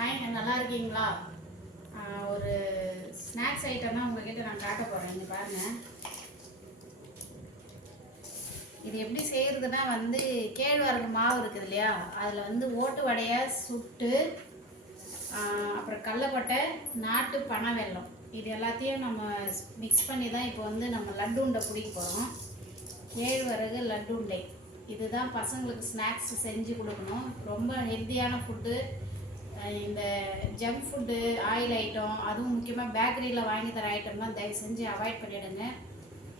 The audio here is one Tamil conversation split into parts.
ஹாய்ங்க, நல்லா இருக்கீங்களா? ஒரு ஸ்நாக்ஸ் ஐட்டம் தான் உங்ககிட்ட நான் காட்ட போகிறேன். இங்கே பாருங்கள், இது எப்படி செய்கிறதுனா கேழ்வரகு மாவு இருக்குது இல்லையா, அதில் ஓட்டு வடையாக சுட்டு, அப்புறம் கடலக்கொட்டை, நாட்டு பனை வெல்லம், இது எல்லாத்தையும் நம்ம மிக்ஸ் பண்ணி தான் இப்போ நம்ம லட்டு உண்டை பிடிக்க போகிறோம். கேழ்வரகு லட்டு உண்டை இதுதான் பசங்களுக்கு ஸ்நாக்ஸ் செஞ்சு கொடுக்கணும். ரொம்ப ஹெல்த்தியான ஃபுட்டு. இந்த ஜங்க் ஃபுட்டு, ஆயில் ஐட்டம், அதுவும் முக்கியமாக பேக்கரியில் வாங்கி தர ஐட்டம்லாம் தயவு செஞ்சு அவாய்ட் பண்ணிவிடுங்க.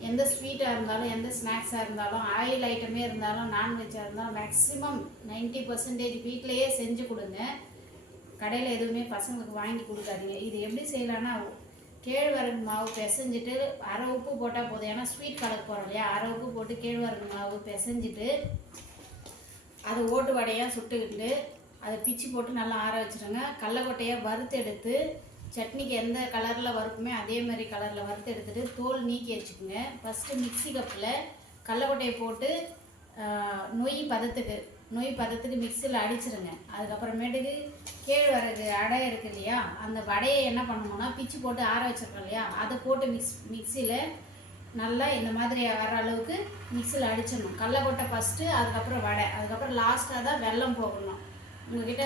எந்த ஸ்வீட்டாக இருந்தாலும், எந்த ஸ்நாக்ஸாக இருந்தாலும், ஆயில் ஐட்டமே இருந்தாலும், நான்வெஜ்ஜாக இருந்தாலும் மேக்ஸிமம் 90% வீட்டிலையே செஞ்சு கொடுங்க. கடையில் எதுவுமே பசங்களுக்கு வாங்கி கொடுக்காதீங்க. இது எப்படி செய்யலான்னா, கேழ்வரகு மாவு பிசைஞ்சிட்டு அரை உப்பு போட்டால் போதும். ஏன்னா ஸ்வீட் கலக்க போகிறோம் இல்லையா, அரை உப்பு போட்டு கேழ்வரகு மாவு பிசைஞ்சிட்டு அதை ஓட்டு வடையாக சுட்டுக்கிட்டு அதை பிச்சு போட்டு நல்லா ஆற வச்சுருங்க. கடலக்கொட்டையாக வறுத்து எடுத்து சட்னிக்கு எந்த கலரில் வறுக்குமே அதே மாதிரி கலரில் வறுத்து எடுத்துகிட்டு தோல் நீக்கி வச்சுக்கோங்க. ஃபஸ்ட்டு மிக்ஸி கப்பில் கடலக்கொட்டையை போட்டு நொய் பதத்துக்கு மிக்சியில் அடிச்சிருங்க. அதுக்கப்புறமேட்டுக்கு கேழ்வரகு அடை இருக்குது இல்லையா, அந்த வடையை என்ன பண்ணணும்னா பிச்சு போட்டு ஆற வச்சிருக்கோம் இல்லையா, அதை போட்டு மிக்சியில் நல்லா இந்த மாதிரி வர அளவுக்கு மிக்சியில் அடிச்சிடணும். கடலக்கொட்டை ஃபஸ்ட்டு, அதுக்கப்புறம் வடை, அதுக்கப்புறம் லாஸ்ட்டாக தான் வெல்லம் போடணும். உங்கள்கிட்ட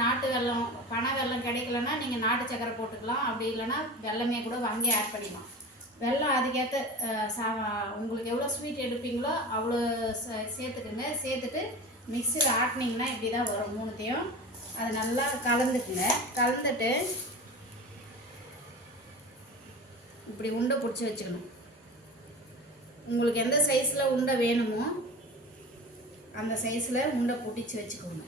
நாட்டு வெல்லம், பனை வெல்லம் கிடைக்கலன்னா நீங்கள் நாட்டு சக்கரை போட்டுக்கலாம். அப்படி இல்லைன்னா வெல்லமே கூட வாங்கி ஆட் பண்ணிக்கலாம். வெல்லம் அதுக்கேற்ற உங்களுக்கு எவ்வளோ ஸ்வீட் எடுப்பீங்களோ அவ்வளோ சேர்த்துக்குங்க. சேர்த்துட்டு மிக்சியில் ஆட்டினீங்கன்னா இப்படி தான் வரும். மூணுத்தையும் அதை நல்லா கலந்துக்குங்க. கலந்துட்டு இப்படி உண்டை பிடிச்சி வச்சுக்கணும். உங்களுக்கு எந்த சைஸில் உண்டை வேணுமோ அந்த சைஸில் உண்டை பிடிச்சி வச்சுக்கோங்க.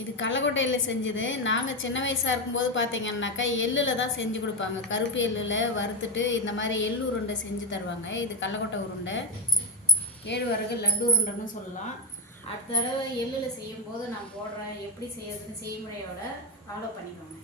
இது கடலக்கொட்டையில் செஞ்சது. நாங்கள் சின்ன வயசாக இருக்கும்போது பார்த்தீங்கன்னாக்கா எள்ளில் தான் செஞ்சு கொடுப்பாங்க. கருப்பு எள்ளில் வறுத்துட்டு இந்த மாதிரி எள் உருண்டை செஞ்சு தருவாங்க. இது கடலக்கொட்டை உருண்டை, கேழ்வரகு லட்டு உருண்டைன்னு சொல்லலாம். அடுத்த தடவை எள்ளில் செய்யும்போது நான் போடுறேன். எப்படி செய்யறதுன்னு செய்முறையோட ஃபாலோ பண்ணிக்கோங்க.